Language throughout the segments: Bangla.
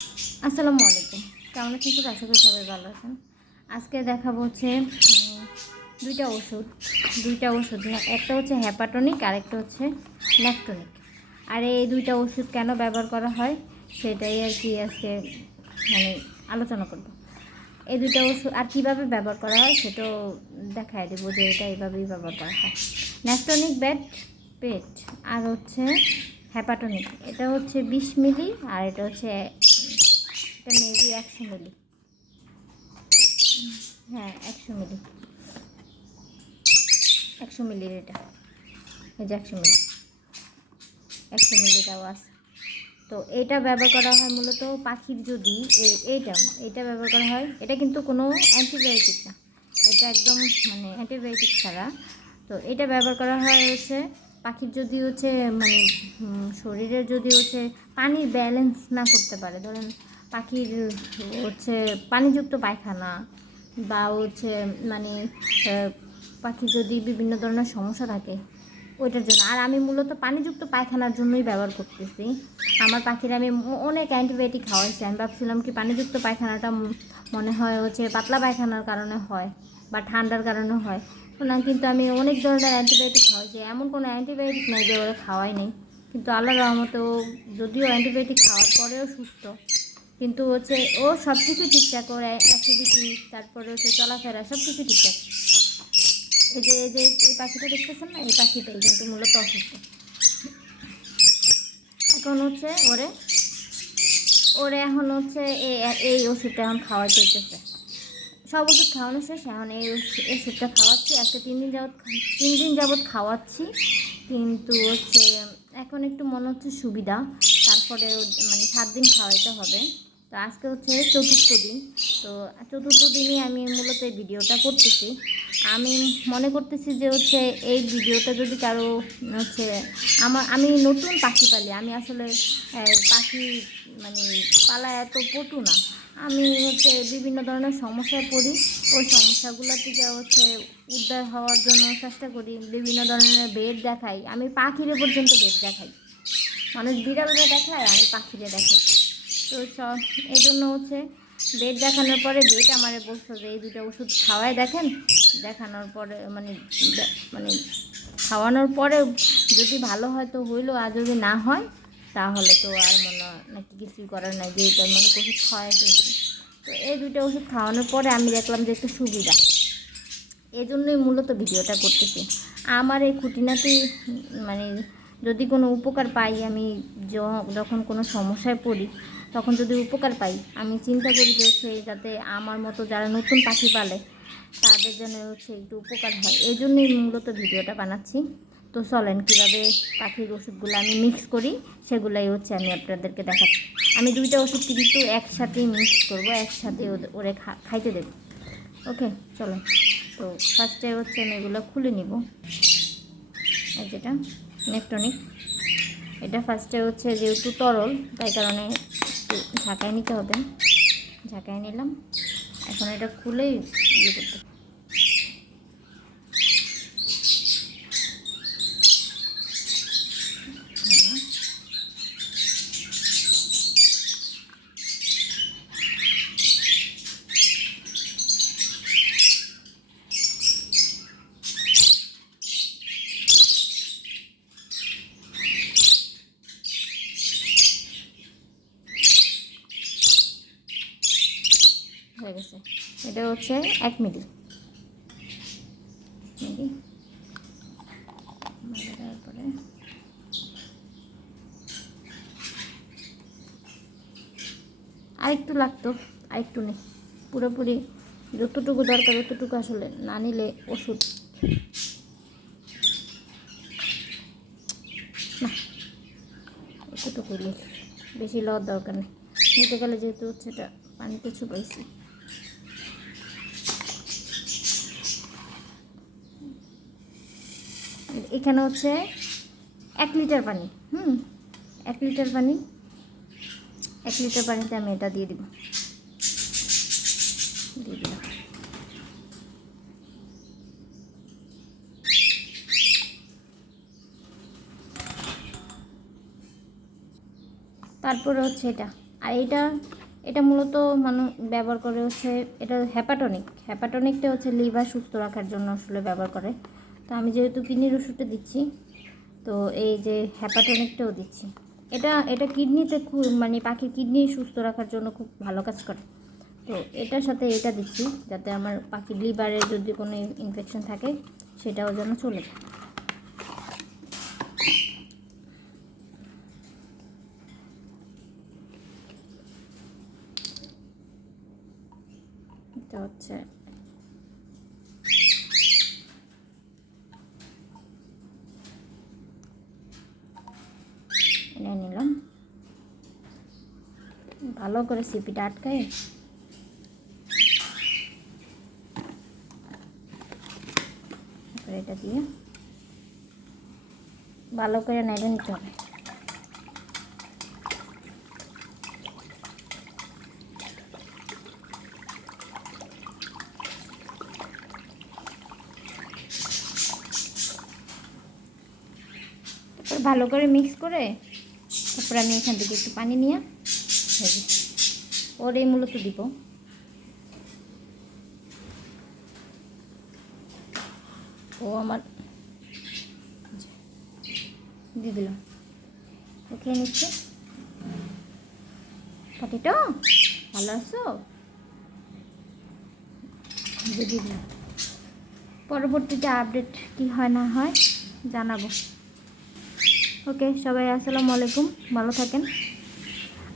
আসসালামু আলাইকুম। কেমন আছেন? তো আশা করি সবাই ভালো আছেন। আজকে দেখাবো হচ্ছে দুইটা ওষুধ। একটা হচ্ছে হ্যাপাটনিক আর একটা হচ্ছে ল্যাকটোনিক। আর এই দুইটা ওষুধ কেন ব্যবহার করা হয় সেটাই আর কি আজকে মানে আলোচনা করব। এই দুইটা ওষুধ আর কীভাবে ব্যবহার করা হয় সেটাও দেখায় দেবো যে এটা এইভাবেই ব্যবহার করা হয়। ল্যাকটোনিক ব্যাড পেট আর হচ্ছে হ্যাপাটনিক, এটা হচ্ছে 20 মিলি আর এটা হচ্ছে এটা মেবি 100 মিলি। হ্যাঁ, 100 মিলি, 100 মিলির এটা, এই যে 100 মিলিটাও আছে। তো এটা ব্যবহার করা হয় মূলত পাখির যদি এইটা ব্যবহার করা হয়। এটা কিন্তু কোনো অ্যান্টিবায়োটিক না, এটা একদম মানে অ্যান্টিবায়োটিক ছাড়া। তো এটা ব্যবহার করা হয় হচ্ছে পাখির যদি হচ্ছে মানে শরীরের যদি হচ্ছে পানির ব্যালেন্স না করতে পারে, ধরেন পাখির হচ্ছে পানিযুক্ত পায়খানা বা হচ্ছে মানে পাখি যদি বিভিন্ন ধরনের সমস্যা থাকে ওইটার জন্য। আর আমি মূলত পানিযুক্ত পায়খানার জন্যই ব্যবহার করতেছি। আমার পাখির আমি অনেক অ্যান্টিবায়োটিক খাওয়াইছি। আমি ভাবছিলাম কি পানিযুক্ত পায়খানাটা মনে হয় হচ্ছে পাতলা পায়খানার কারণে হয় বা ঠান্ডার কারণে হয় না, কিন্তু আমি অনেক ধরনের অ্যান্টিবায়োটিক খাওয়াইছি। এমন কোনো অ্যান্টিবায়োটিক নাই যে ওরা খাওয়াই নেই, কিন্তু আল্লাহর রহমতে ও যদিও অ্যান্টিবায়োটিক খাওয়ার পরেও সুস্থ, কিন্তু হচ্ছে ও সব কিছু ঠিকঠাক, ওর অ্যাক্টিভিটি তারপরে হচ্ছে চলাফেরা সব কিছু ঠিকঠাক। এই যে এই পাখিটা দেখতেছেন না, এই পাখিটাই কিন্তু মূলত অসুস্থ। এখন হচ্ছে ওরে ওরে এখন হচ্ছে এই ওষুধটা এখন খাওয়া চলতেছে। সব ওষুধ খাওয়ানো শেষ, এখন এই ওষুধটা খাওয়াচ্ছি। আজকে 3 দিন যাবৎ খাওয়াচ্ছি, কিন্তু হচ্ছে এখন একটু মনে হচ্ছে সুবিধা। তারপরে মানে 7 দিন খাওয়াইতে হবে। তো আজকে হচ্ছে 4র্থ দিন। তো 4র্থ দিনই আমি মূলত এই ভিডিওটা করতেছি। আমি মনে করতেছি যে হচ্ছে এই ভিডিওটা যদি কারো হচ্ছে আমি নতুন পাখি পালি, আমি আসলে পাখি মানে পালা এত পটু না। আমি হচ্ছে বিভিন্ন ধরনের সমস্যায় পড়ি, ওই সমস্যাগুলো থেকে হচ্ছে উদ্ধার হওয়ার জন্য চেষ্টা করি। বিভিন্ন ধরনের বেড দেখাই, আমি পাখিরে পর্যন্ত বেড দেখাই। মানুষ বিড়ালরে দেখায়, আমি পাখিরে দেখাই। তো এই জন্য হচ্ছে বেড দেখানোর পরে বেড আমারে বলছো যে এই দুটো ওষুধ খাওয়াই দেখেন। দেখানোর পরে মানে মানে খাওয়ানোর পরে যদি ভালো হয় তো হইলো, আর যদি না হয় তাহলে তো আর মনে নাকি কিছুই করার নাই, যে এটা মানে ওষুধ খাওয়াই ফেলছি। তো এই দুটো ওষুধ খাওয়ানোর পরে আমি দেখলাম যে একটু সুবিধা, এই জন্যই মূলত ভিডিওটা করতেছি। আমার এই খুঁটিনাটি মানে যদি কোনো উপকার পাই, আমি যখন কোনো সমস্যায় পড়ি তখন যদি উপকার পাই, আমি চিন্তা করি যে হচ্ছে যাতে আমার মতো যারা নতুন পাখি পালে তাদের যেন হচ্ছে একটু উপকার হয়, এই জন্যই মূলত ভিডিওটা বানাচ্ছি। তো চলেন কীভাবে পাখির ওষুধগুলো আমি মিক্স করি সেগুলাই হচ্ছে আমি আপনাদেরকে দেখাচ্ছি। আমি দুইটা ওষুধ কিন্তু একসাথেই মিক্স করবো, একসাথে ওরে খাইতে দেবো। ওকে, চলো। তো ফার্স্টে হচ্ছে আমি এগুলো খুলে নিব। এই যেটা ল্যাকটোনিক, এটা ফার্স্টে হচ্ছে যেহেতু তরল তাই কারণে একটু ঝাঁকায় নিতে হবে। ঝাঁকায় নিলাম, এখন এটা খুলেই ইয়ে করতে হয়ে গেছে। এটা হচ্ছে 1 মিলি। তারপরে আরেকটু লাগতো, আরেকটু নেই, পুরোপুরি যতটুকু দরকার ততটুকু আসলে না নিলে ওষুধ না, এতটুকু বেশি লওয়ার দরকার নেই। নিতে গেলে যেহেতু হচ্ছে এটা পানিতে ছুপাইছি। এখানে হচ্ছে 1 লিটার পানি। 1 লিটার পানি, 1 লিটার পানিতে আমি এটা দিয়ে দিলাম। তারপরে হচ্ছে এটা আর এটা এটা মূলত মানুষ ব্যবহার করে হচ্ছে, এটা হ্যাপাটনিকটা হচ্ছে লিভার সুস্থ রাখার জন্য আসলে ব্যবহার করে। তো আমি যেহেতু কিডনির ওষুধটা দিচ্ছি, তো এই যে হ্যাপাটনিকটাও দিচ্ছি। এটা এটা কিডনিতে খুব মানে পাখির কিডনি সুস্থ রাখার জন্য খুব ভালো কাজ করে। তো এটার সাথে এটা দিচ্ছি যাতে আমার পাখির লিভারে যদি কোনো ইনফেকশন থাকে সেটাও যেন চলে যায়। এটা হচ্ছে এনে নিলাম, ভালো করে সিপিটা আটকায় এটা দিয়ে ভালো করে নেড়ে নিতে হবে। তারপর ভালো করে মিক্স করে তারপর আমি এখান থেকে একটু পানি নিয়ে ওর এই মূলত দিব। ও আমার দিয়ে দিলাম, ও খেয়ে নিচ্ছে। পাটিটা ভালো আছো, দিয়ে দিলাম। পরবর্তীতে আপডেট কি হয় না হয় জানাবো। ওকে, সবাই আসসালামু আলাইকুম, ভালো থাকেন।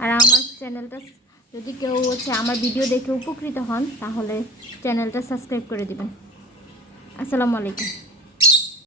আর আমার চ্যানেলটা যদি কেউ হচ্ছে আমার ভিডিও দেখে উপকৃত হন তাহলে চ্যানেলটা সাবস্ক্রাইব করে দিবেন। আসসালামু আলাইকুম।